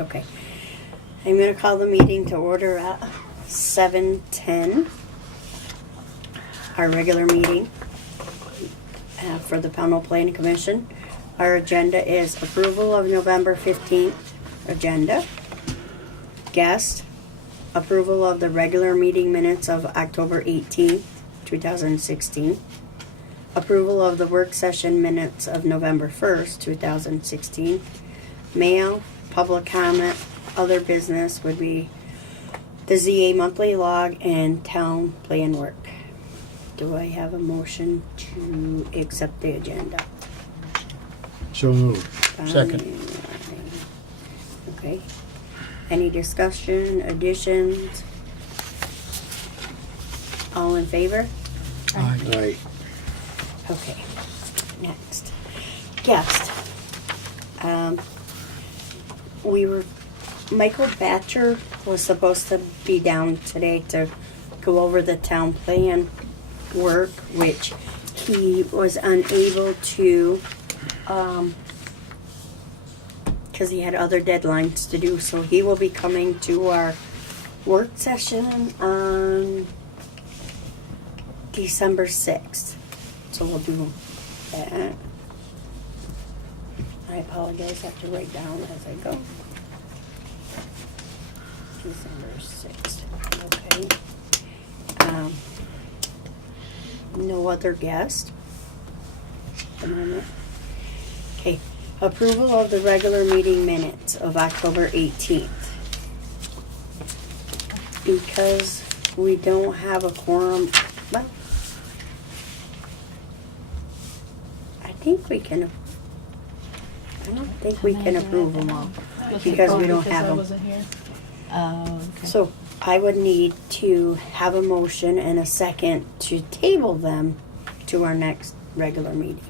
Okay. I'm going to call the meeting to order at 7:10. Our regular meeting for the Pownal Planning Commission. Our agenda is approval of November 15th agenda. Guest. Approval of the regular meeting minutes of October 18th, 2016. Approval of the work session minutes of November 1st, 2016. Mail, public comment, other business would be the ZA monthly log and town plan work. Do I have a motion to accept the agenda? So moved. Second. Okay. Any discussion, additions? All in favor? Aye. Aye. Okay. Next. Guest. Michael Batcher was supposed to be down today to go over the town plan work, which he was unable to, because he had other deadlines to do. So he will be coming to our work session on December 6th. So we'll do that. I apologize, I have to write down as I go. December 6th. Okay. No other guest at the moment. Okay. Approval of the regular meeting minutes of October 18th. Because we don't have a quorum, well, I don't think we can approve them all because we don't have them. Wasn't here. Oh, okay. So I would need to have a motion and a second to table them to our next regular meeting.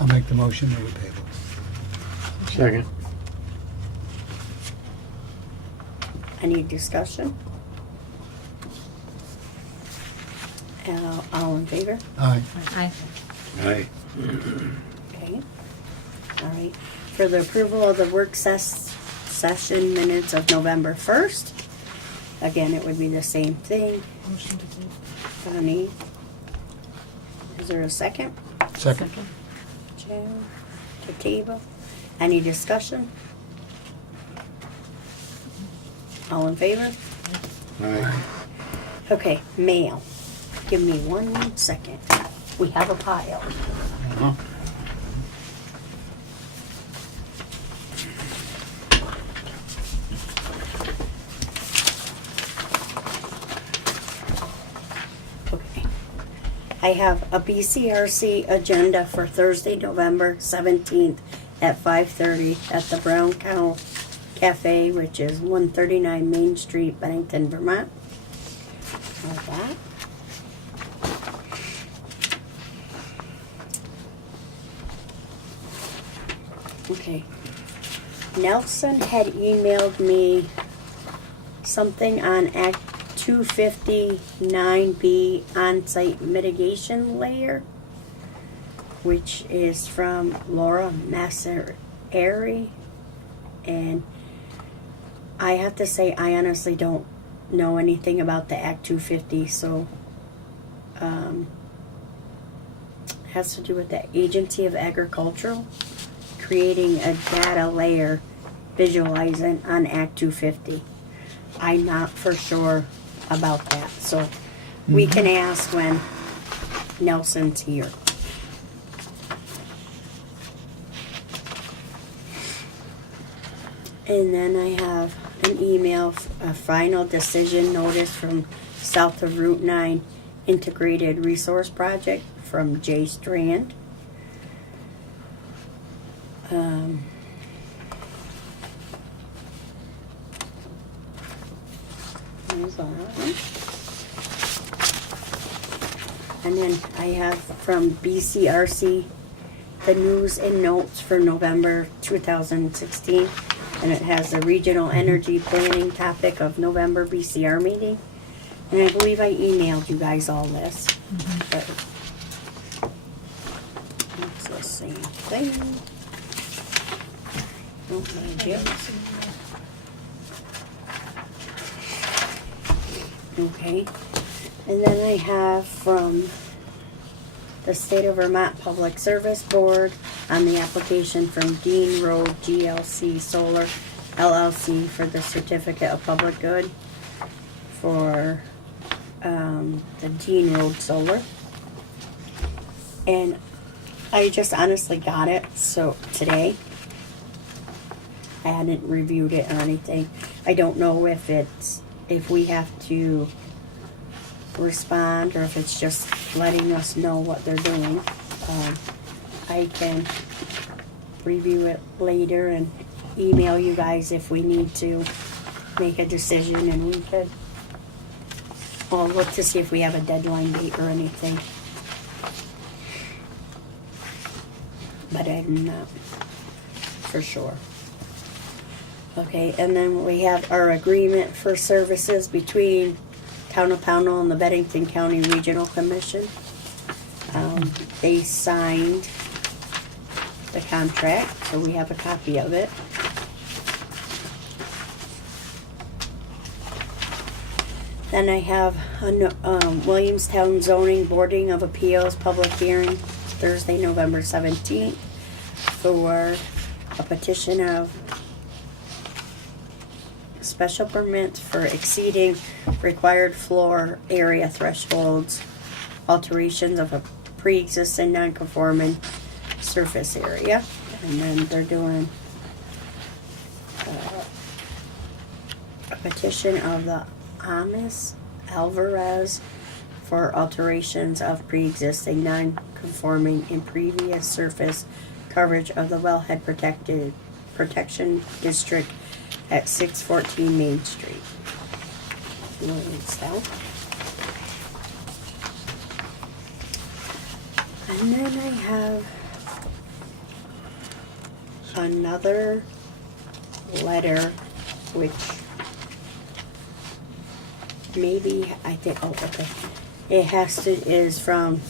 I'll make the motion that we table. Second. Any discussion? All in favor? Aye. Aye. Aye. Okay. All right. For the approval of the work session minutes of November 1st. Again, it would be the same thing. Motion to table. Bonnie. Is there a second? Second. Jim, to table. Any discussion? All in favor? Aye. Okay, mail. Give me 1 second. We have a pile. Uh-huh. Okay. I have a BCRC agenda for Thursday, November 17th at 5:30 at the Brown Cow Cafe, which is 139 Main Street, Bennington, Vermont. Like that. Okay. Nelson had emailed me something on Act 259B on-site mitigation layer, which is from Laura Masseri, and I have to say I honestly don't know anything about the Act 250, so it has to do with the Agency of Agricultural creating a data layer visualizing on Act 250. I'm not for sure about that, so we can ask when Nelson's here. And then I have an email, a final decision notice from South of Route 9 Integrated Resource Project from Jay Strand. There's that one. And then I have from BCRC the news and notes for November 2016. And it has the regional energy planning topic of November BCR meeting. And I believe I emailed you guys all this. But it's the same thing. Oh, my dear. Okay. And then I have from the State of Vermont Public Service Board on the application from Dean Road GLC Solar LLC for the Certificate of Public Good for the Dean Road Solar. And I just honestly got it so today. I hadn't reviewed it or anything. I don't know if we have to respond or if it's just letting us know what they're doing. I can review it later and email you guys if we need to make a decision, and we could look to see if we have a deadline date or anything. But I'm not for sure. Okay, and then we have our agreement for services between Town of Pownal and the Bennington County Regional Commission. They signed the contract, so we have a copy of it. Then I have Williamstown Zoning Boarding of Appeals public hearing Thursday, November 17th for a petition of special permits for exceeding required floor area thresholds, alterations of a pre-existing non-conforming surface area, and then they're doing a petition of the Amis Alvarez for alterations of pre-existing non-conforming in previous surface coverage of the wellhead protection district at 614 Main Street, Williamstown. And then I have another letter, which maybe I think, oh, okay. It is from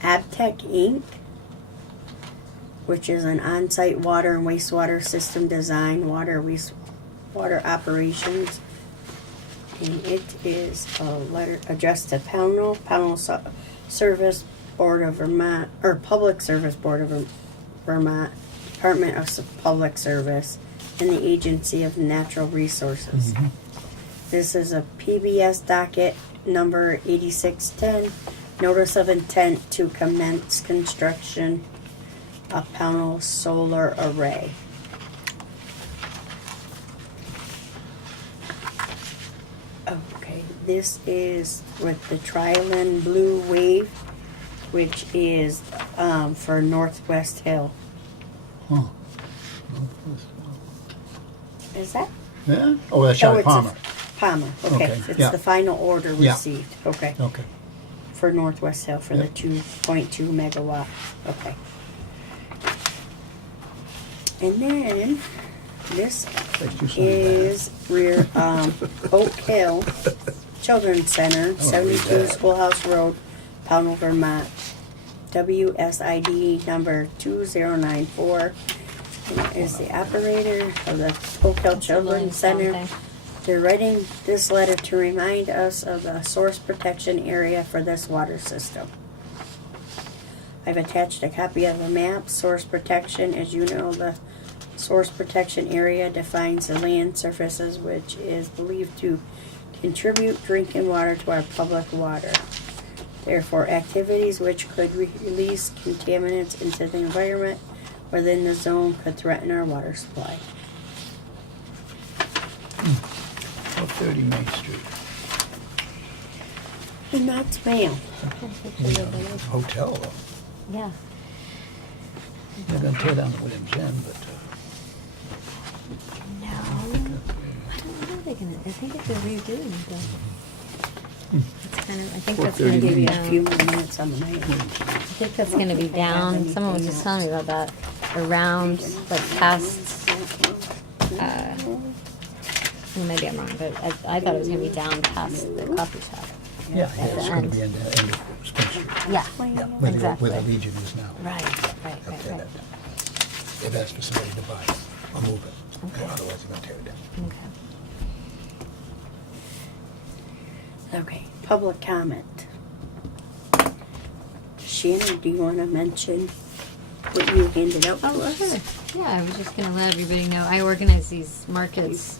Abtech Inc., which is an on-site water and wastewater system design, wastewater operations. And it is a letter addressed to Pownal Service Board of Vermont, or Public Service Board of Vermont, Department of Public Service, and the Agency of Natural Resources. Mhm. This is a PBS docket number 8610, notice of intent to commence construction of Pownal solar array. Okay, this is with the Trilon Blue Wave, which is for Northwest Hill. Huh. Is that? Yeah? Oh, that's Charlie Palmer. Palmer, okay. Okay, It's yeah. the final order Yeah. received, okay. Okay. For Northwest Hill, for the Yeah. 2.2 megawatt, okay. And then, this Thanks, you signed is rear, Oak Hill Children's Center, read 72 that. Schoolhouse Road, Pownal, Vermont. WSID number 2094. And is the operator of the Oak Hill Children's Center. They're writing this letter to remind us of the source protection area for this water system. I've attached a copy of the map. Source protection, as you know, the source protection area defines the land surfaces which is believed to contribute drinking water to our public water. Therefore, activities which could release contaminants into the environment within the zone could threaten our water supply. 30 Main Street. And that's mail. Hotel, though. Yeah. They're gonna tear down the Williams Inn, but, No. I don't know they're gonna, I think if they're redoing it though. It's kind of, I think that's gonna 4:30 be Give you a few down. more minutes on the mail. I think that's gonna be down, someone was just telling me about that, around, like past, maybe I'm wrong, but I thought it was gonna be down past the coffee shop. yeah, At it's the gonna end. be in the end of Spring Street. Yeah, Yeah, where exactly. the Legion is now. Right, right, They'll right, tear right. that down. They've asked for somebody to buy it or move it. Okay. Otherwise, they're gonna tear it down. Okay. Okay, public comment. Shannon, do you want to mention what you handed out to Oh, us? sure. Yeah, I was just gonna let everybody know, I organize these markets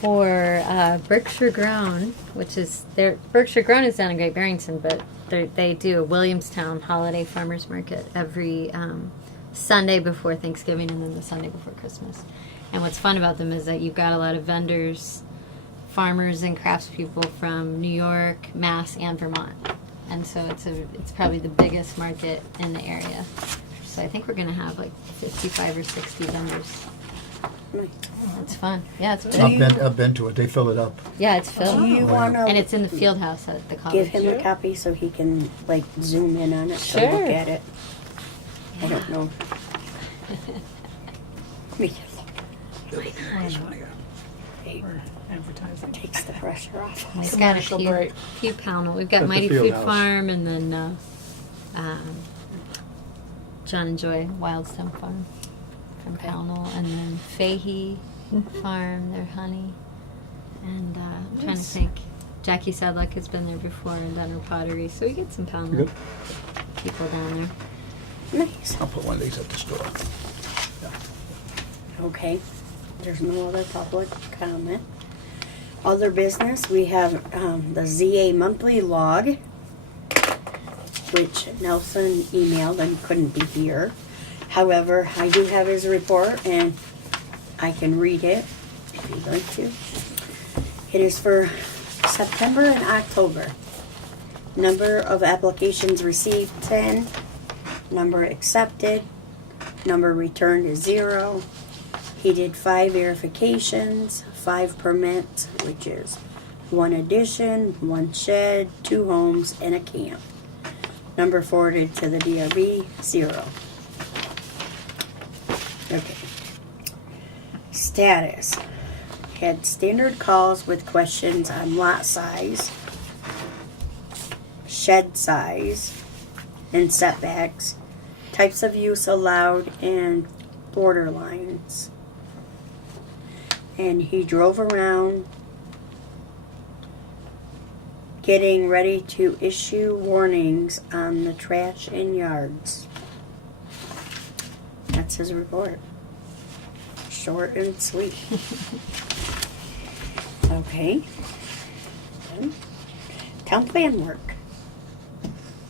for Berkshire Grown, which is, Berkshire Grown is down in Great Barrington, but they do a Williamstown Holiday Farmers Market every Sunday before Thanksgiving and then the Sunday before Christmas. And what's fun about them is that you've got a lot of vendors, farmers and craftspeople from New York, Mass, and Vermont. And so it's probably the biggest market in the area. So I think we're going to have like 55 or 60 vendors. Nice. It's fun. Yeah, it's Do big. you- I've been to it. They fill it up. Yeah, it's filled. Do you want And to it's in the field house at the college. give him a copy so he can like zoom in on it to Sure. look at it? I don't know. Me Hey, Advertising. takes the pressure off. We've got a Commercial few, break. few Pownal. We've got At the Mighty field Food house. Farm and then John and Joy Wildstone Farm from Pownal, and then Fahey Farm, their honey. And I'm trying to Nice. think. Jackie Sadluck has been there before and done her pottery, so we get some Pownal Good. people down there. Nice. I'll put one of these at the store. Okay. There's no other public comment. Other business, we have the ZA monthly log, which Nelson emailed and couldn't be here. However, I do have his report and I can read it if you'd like to. It is for September and October. Number of applications received, 10. Number accepted. Number returned is 0. He did 5 verifications, 5 permits, which is 1 addition, 1 shed, 2 homes, and a camp. Number forwarded to the DRB, 0. Okay. Status. Had standard calls with questions on lot size, shed size, and setbacks, types of use allowed, and border lines. And he drove around getting ready to issue warnings on the trash in yards. That's his report. Short and sweet. Okay. Then, town plan work.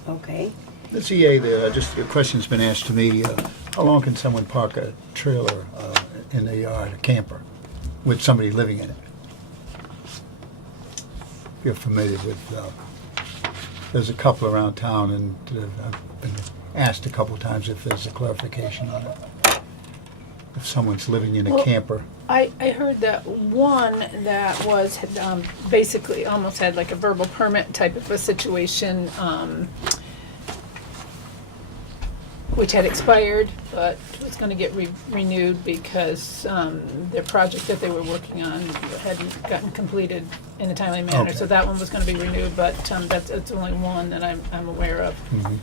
Okay. The CA there, just a question's been asked to me, how long can someone park a trailer in their yard, a camper, with somebody living in it? If you're familiar with, there's a couple around town, and I've been asked a couple times if there's a clarification on it. If someone's living in a Well, camper. I heard that one that was had, basically almost had like a verbal permit type of a situation, which had expired, but was going to get renewed because their project that they were working on hadn't gotten completed in a timely manner. Okay. So that one was going to be renewed, but that's only one that I'm aware of. Mhm.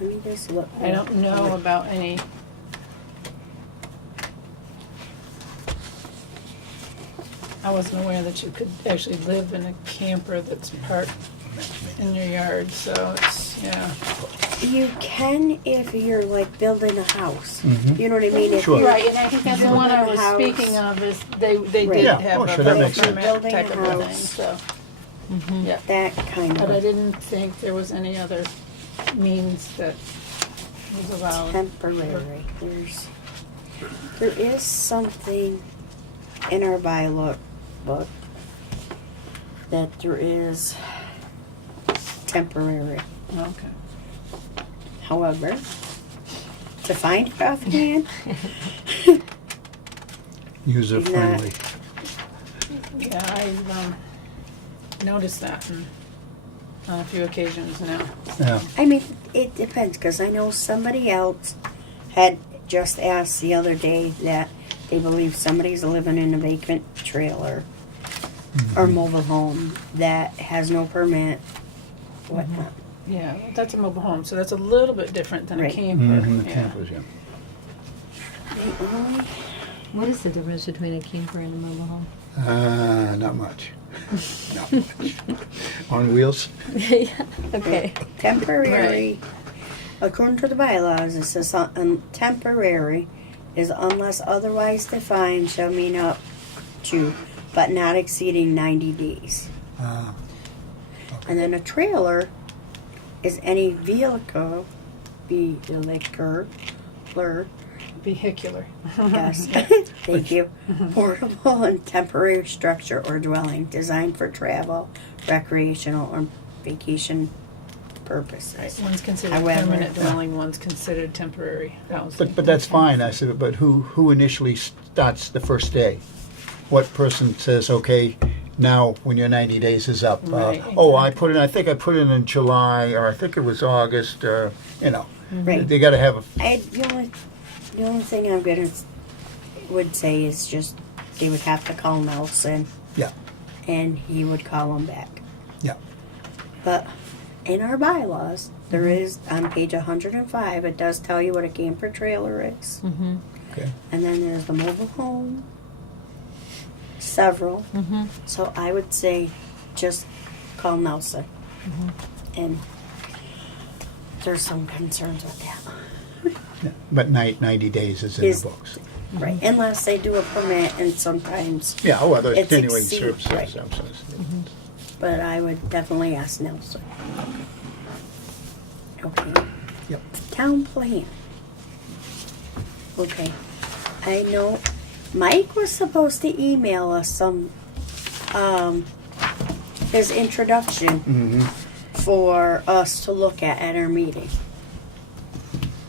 Let me just look. I don't know about any. I wasn't aware that you could actually live in a camper that's parked in your yard, so it's, yeah. You can if you're like building a house. Mhm. You know what I mean? If Sure. you're- Right, and I think that's the one I was speaking of, is they Right. did Yeah, have oh, a sure, that verbal makes sense. permit Building type a of a thing, house. so, Mm-hmm. yeah. that kind But I of didn't think there was any other means that was allowed. temporary. There is something in our bylaw book that there is temporary. Okay. However, to find it offhand, User friendly. Yeah, I've noticed that on a few occasions now. Yeah. I mean, it depends, because I know somebody else had just asked the other day that they believe somebody's living in a vacant trailer or mobile home that has no permit, whatnot. Yeah, that's a mobile home, so that's a little bit different than a Right. camper. Mhm, the Yeah. campers, yeah. The only What is the difference between a camper and a mobile home? Not much. Not much. On wheels? Yeah. Okay. Temporary, according to the bylaws, it says temporary is unless otherwise defined shall mean up to, but not exceeding 90 days. And then a trailer is any vehicular, Vehicular. yes, thank you, portable and temporary structure or dwelling designed for travel, recreational, or vacation purposes. One's considered However- permanent dwelling, one's considered temporary housing. But that's fine. I said, but who initially starts the first day? What person says, okay, now when your 90 days is up? Right, I think I put it in July, or I think it was August, or, Right. they got to have a, The only thing would say is just they would have to call Nelson yeah, and he would call them back. yeah. But in our bylaws, there is on page 105, it does tell you what a camper trailer is. Mm-hmm. Okay. And then there's the mobile home, several. Mm-hmm. So I would say just call Nelson. And there's some concerns with that. Yeah. But 90 days is in Is- the books. Right. Unless they do a permit and sometimes, Yeah, other It's continuing exceed- services. right. Absolutely. but I would definitely ask Nelson. Okay. Yep. Town plan. Okay. I know Mike was supposed to email us some, his introduction Mm-hmm. for us to look at our meeting.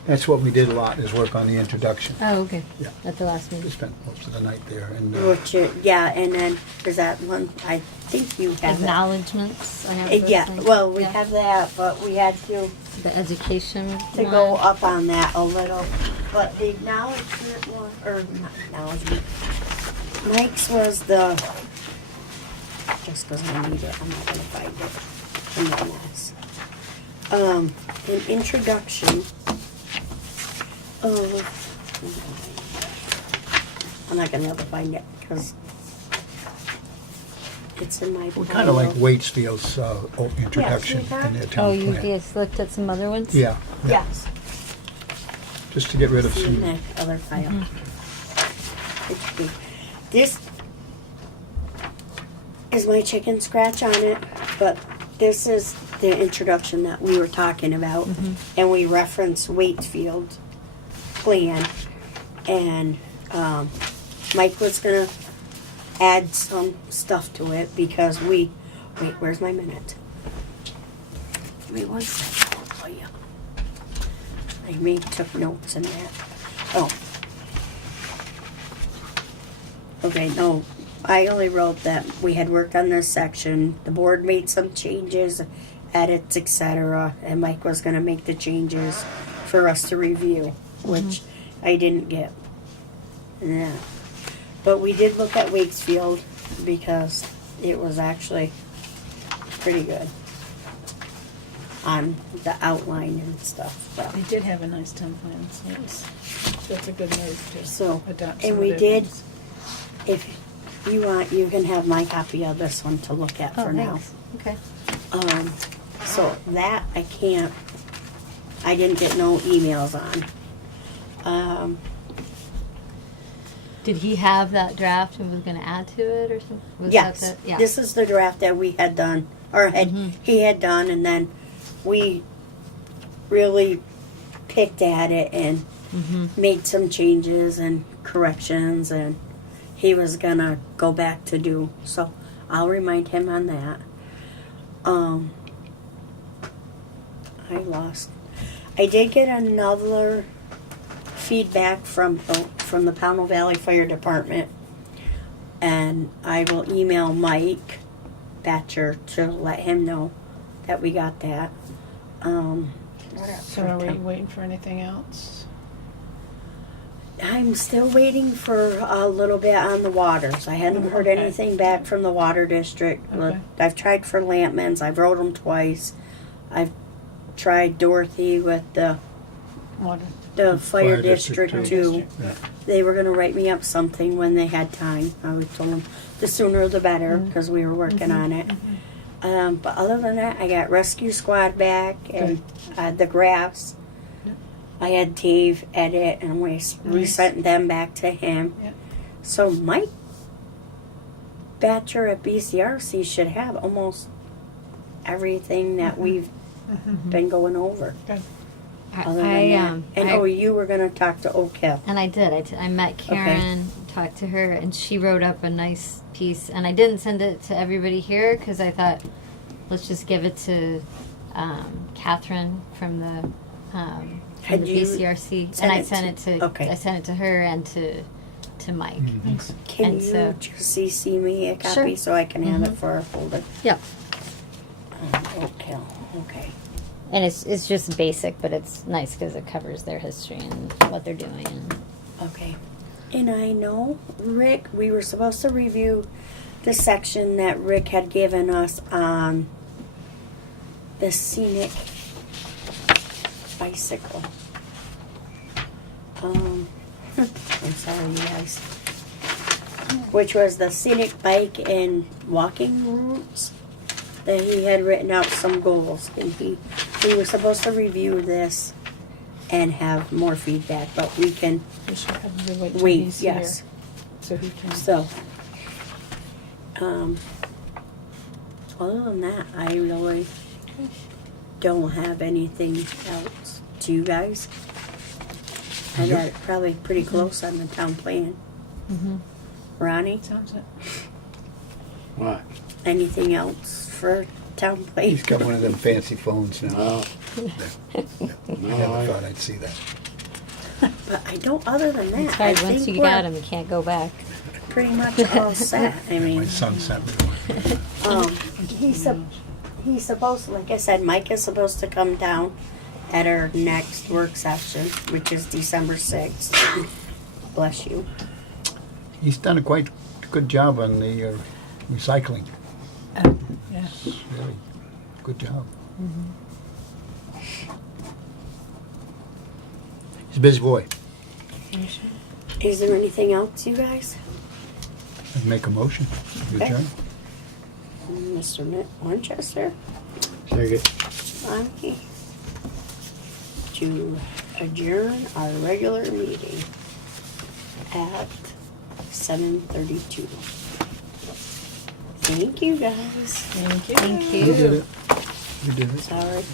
That's what we did a lot, is work on the introduction. Oh, okay. Yeah. At the last We meeting. spent most of the night there. And Which, yeah, and then there's that one, I think you have that. Acknowledgements. I have those Yeah, things. well, we Yeah. have that, but we had to The education. go one. up on that a little. But the acknowledgement one, or not acknowledgement, Mike's was the, just because I need it, I'm not gonna find it in the mess. An introduction of, I'm not gonna be able to find it because it's in my. we kind of like file. Waitsfield's introduction Yes, we have. in their Oh, town you plan. guys looked at some other ones? Yeah, yeah, Yes. just to get rid of It's in some. that other file. It's big. This is my chicken scratch on it, but this is the introduction that we were talking about, and we reference Waitsfield plan, and Mike was gonna add some stuff to it because wait, where's my minute? Wait one second, I'll tell you. I took notes in that. Oh. Okay, no, I only wrote that we had worked on this section, the board made some changes, edits, etc., and Mike was gonna make the changes for us to review, which I didn't get. Yeah. But we did look at Waitsfield because it was actually pretty good on the outline and stuff. But. They did have a nice town plan, so that's a good move to So, adopt and some we of their did, things. if you want, you can have my copy of this one to look at Oh, for now. thanks. Okay. So that I didn't get no emails on. Did he have that draft and was going to add to it or something? Was Yes, That the, yeah. this is the draft that we had done, or he had done, and then we really picked at it and made some changes and corrections, and he was gonna go back to do, so I'll remind him on that. I did get another feedback from the Pownal Valley Fire Department, and I will email Mike Batcher to let him know that we got that. So are we waiting for anything else? I'm still waiting for a little bit on the waters. I hadn't heard Okay. anything back from the water district. Okay. I've tried for Lampman's. I've wrote them twice. I've tried Dorothy with the Water. the fire district district too. too. Yeah. They were gonna write me up something when they had time. I would told them the sooner the better, because we were working on it. But other than that, I got rescue squad back and the graphs. Yeah. I had Dave edit and we resent them back to him. Yeah. So Mike Batcher at BCRC should have almost everything that we've been going over. Good. Other than that. And I- you were gonna talk to Oak Hill. And I did. I met Karen, talked to her, and she wrote up a nice piece. And I didn't send it to everybody here because I thought, let's just give it to Catherine from the Had you BCRC. sent And I it sent it to okay. I sent it to her and to Mike. Thanks. Can And you so- just CC me a copy Sure. so I can have it for our folder? Yep. Oak Hill. Okay. And it's just basic, but it's nice because it covers their history and what they're doing. And Okay. And I know, Rick, we were supposed to review the section that Rick had given us on the scenic bicycle. I'm sorry, you guys. Which was the scenic bike and walking routes that he had written out some goals. And he was supposed to review this and have more feedback, but we can We should probably wait till wait, he's here, yes. so he can. So, other than that, I really don't have anything else. Do you guys? I got it probably pretty close on the town plan. Ronnie, Sounds it. What? anything else for town plan? He's got one of them fancy phones now. No. I No, never I, thought I'd see that. But I don't, other than that, it's I hard once think you got we're them, you can't go back. pretty much all set. I My mean, son sent me one. he's supposed, like I said, Mike is supposed to come down at our next work session, which is December 6th. Bless you. He's done a quite good job on the recycling. Yeah. Really good job. He's a busy boy. Is there anything else, you guys? I'd make a motion. You Okay. adjourn? Mr. Winchester, second. Lonnie, to adjourn our regular meeting at 7:32. Thank you, guys. Thank you. Thank You did you. it. You did it. Sorry.